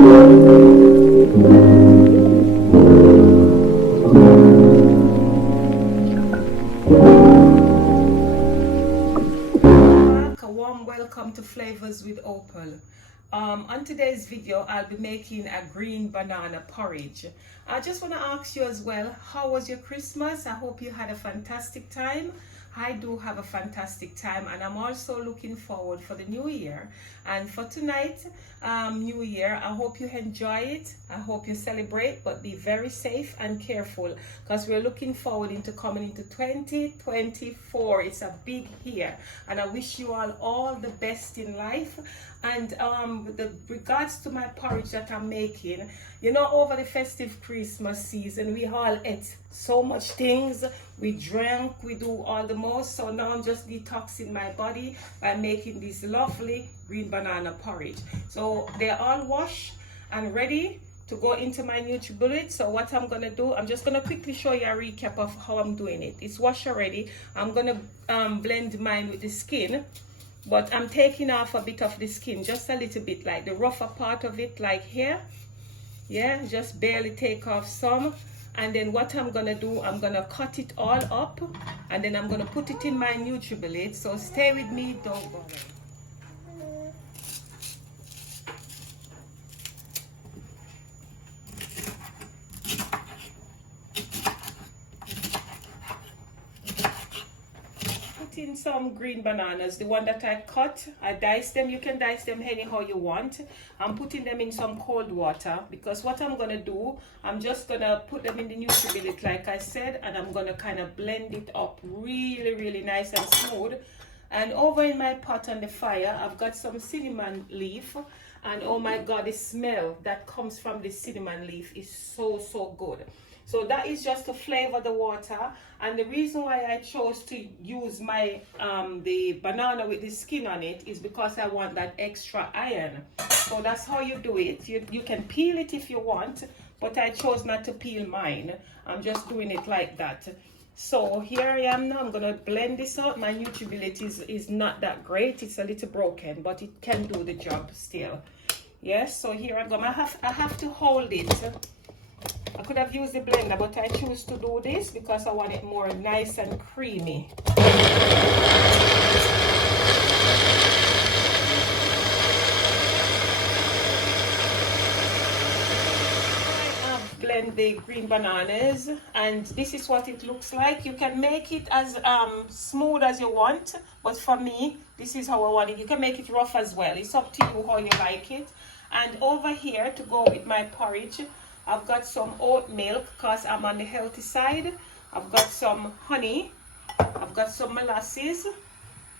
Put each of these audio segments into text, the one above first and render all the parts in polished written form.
Welcome to Flavors with Opal. On today's video, I'll be making a green banana porridge. I just want to ask you as well, how was your Christmas? I hope you had a fantastic time. I do have a fantastic time, and I'm also looking forward for the new year. And for tonight, New Year, I hope you enjoy it. I hope you celebrate, but be very safe and careful, because we're looking forward into coming into 2024. It's a big year, and I wish you all the best in life. And with regards to my porridge that I'm making, you know, over the festive Christmas season, we all ate so much things. We drank, we do all the most. So now I'm just detoxing my body by making this lovely green banana porridge. So they're all washed and ready to go into my NutriBullet. So what I'm gonna do, I'm just gonna quickly show you a recap of how I'm doing it. It's washed already. I'm gonna blend mine with the skin, but I'm taking off a bit of the skin, just a little bit, like the rougher part of it, like here. Yeah, just barely take off some. And then what I'm gonna do, I'm gonna cut it all up, and then I'm gonna put it in my NutriBullet. So stay with me, don't go away. In some green bananas, the one that I cut, I dice them. You can dice them anyhow you want. I'm putting them in some cold water, because what I'm gonna do, I'm just gonna put them in the NutriBullet like I said, and I'm gonna kind of blend it up really nice and smooth. And over in my pot on the fire, I've got some cinnamon leaf, and oh my god, the smell that comes from the cinnamon leaf is so good. So that is just to flavor the water. And the reason why I chose to use my the banana with the skin on it is because I want that extra iron. So that's how you do it. You can peel it if you want, but I chose not to peel mine. I'm just doing it like that. So here I am now. I'm gonna blend this out. My NutriBullet is not that great. It's a little broken, but it can do the job still. Yes, so here I go. I have to hold it. I could have used the blender, but I choose to do this because I want it more nice and creamy. Blend the green bananas, and this is what it looks like. You can make it as smooth as you want, but for me, this is how I want it. You can make it rough as well. It's up to you how you like it. And over here, to go with my porridge, I've got some oat milk because I'm on the healthy side. I've got some honey. I've got some molasses.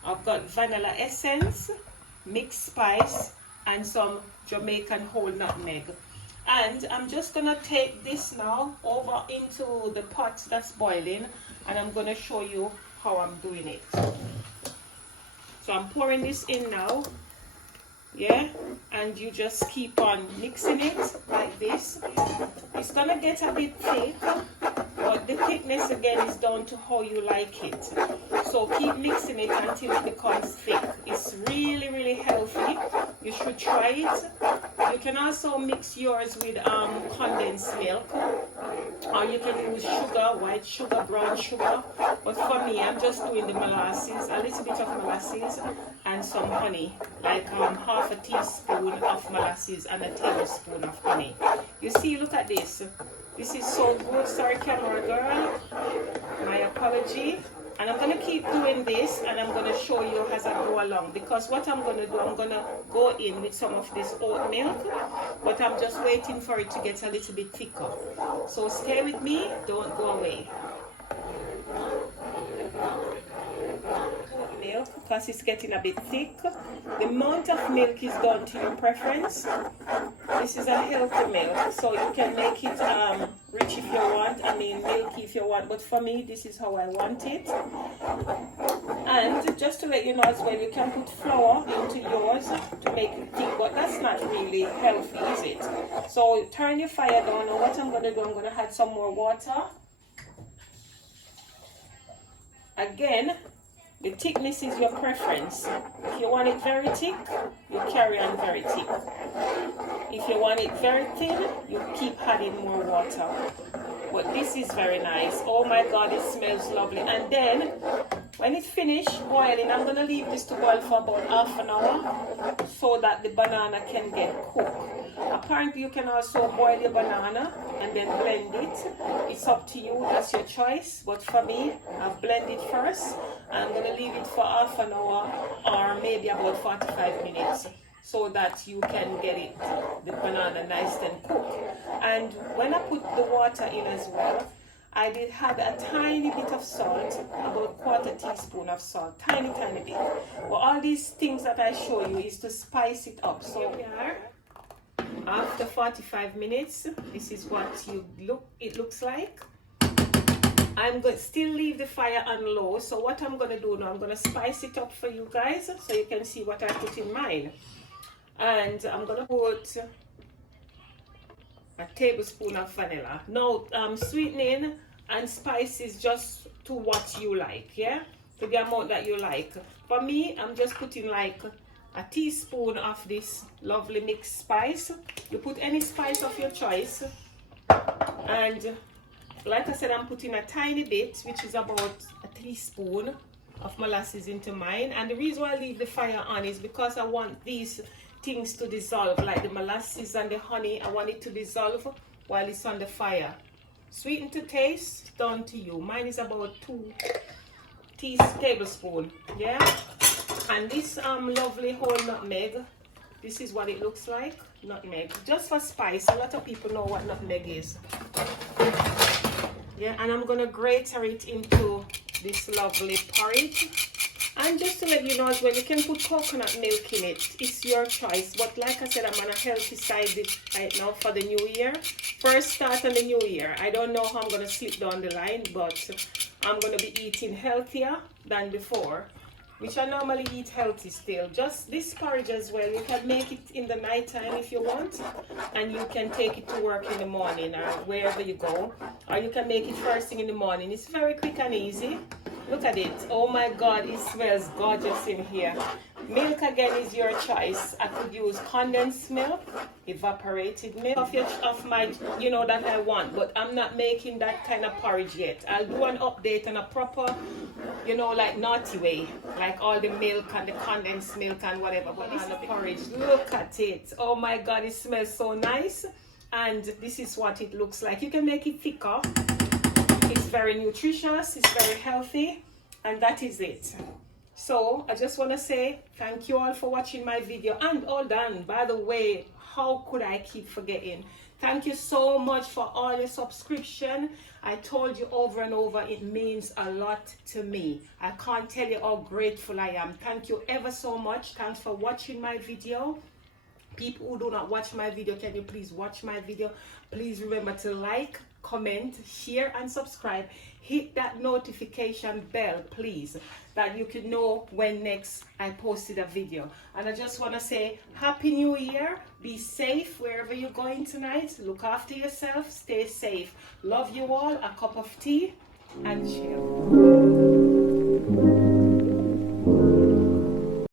I've got vanilla essence, mixed spice, and some Jamaican whole nutmeg. And I'm just gonna take this now over into the pot that's boiling, and I'm gonna show you how I'm doing it. So I'm pouring this in now. Yeah, and you just keep on mixing it like this. It's gonna get a bit thick, but the thickness again is down to how you like it. So keep mixing it until it becomes thick. It's really healthy. You should try it. You can also mix yours with condensed milk, or you can use sugar, white sugar, brown sugar. But for me, I'm just doing the molasses, a little bit of molasses and some honey, like half a teaspoon of molasses and a tablespoon of honey. You see, look at this. This is so good. Sorry, camera girl. My apology. And I'm going to keep doing this, and I'm going to show you as I go along, because what I'm going to do, I'm going to go in with some of this oat milk, but I'm just waiting for it to get a little bit thicker. So stay with me, don't go away. Milk, because it's getting a bit thick. The amount of milk is down to your preference. This is a healthy milk, so you can make it rich if you want, milky if you want, but for me, this is how I want it. And just to let you know as well, you can put flour into yours to make it thick, but that's not really healthy, is it? So turn your fire down, and what I'm going to do, I'm going to add some more water. Again, the thickness is your preference. If you want it very thick, you carry on very thick. If you want it very thin, you keep adding more water. But this is very nice. Oh my God, it smells lovely. And then when it's finished boiling, I'm gonna leave this to boil for about half an hour so that the banana can get cooked. Apparently you can also boil your banana and then blend it. It's up to you, that's your choice. But for me, I've blended first. I'm gonna leave it for half an hour or maybe about 45 minutes so that you can get it, the banana, nice and cooked. And when I put the water in as well, I did add a tiny bit of salt, about 1/4 teaspoon of salt, tiny bit. Well, all these things that I show you is to spice it up. So here we are. After 45 minutes, this is what it looks like. I'm going to still leave the fire on low. So what I'm going to do now, I'm going to spice it up for you guys so you can see what I put in mine. And I'm going to put a tablespoon of vanilla. Now, sweetening and spices just to what you like, yeah? To the amount that you like. For me, I'm just putting like a teaspoon of this lovely mixed spice. You put any spice of your choice. And like I said, I'm putting a tiny bit, which is about a teaspoon of molasses into mine. And the reason why I leave the fire on is because I want these things to dissolve, like the molasses and the honey. I want it to dissolve while it's on the fire. Sweeten to taste, down to you. Mine is about 2 tablespoons, yeah? And this lovely whole nutmeg, this is what it looks like. Nutmeg, just for spice. A lot of people know what nutmeg is. Yeah, and I'm gonna grate it into this lovely porridge. And just to let you know as well, you can put coconut milk in it. It's your choice. But like I said, I'm on a healthy side right now for the new year. First start on the new year. I don't know how I'm going to slip down the line, but I'm going to be eating healthier than before, which I normally eat healthy still. Just this porridge as well. You can make it in the night time if you want, and you can take it to work in the morning or wherever you go. Or you can make it first thing in the morning. It's very quick and easy. Look at it. Oh my God, it smells gorgeous in here. Milk again is your choice. I could use condensed milk, evaporated milk of my, you know, that I want, but I'm not making that kind of porridge yet. I'll do an update on a proper, you know, like naughty way, like all the milk and the condensed milk and whatever. But this is the porridge. Look at it. Oh my God, it smells so nice. And this is what it looks like. You can make it thicker. It's very nutritious, it's very healthy, and that is it. So I just want to say thank you all for watching my video. And all done, by the way, how could I keep forgetting? Thank you so much for all your subscription. I told you over and over, it means a lot to me. I can't tell you how grateful I am. Thank you ever so much. Thanks for watching my video. People who do not watch my video, can you please watch my video? Please remember to like, comment, share, and subscribe. Hit that notification bell, please, that you can know when next I posted a video. And I just want to say Happy New Year. Be safe wherever you're going tonight. Look after yourself. Stay safe. Love you all. A cup of tea and chill.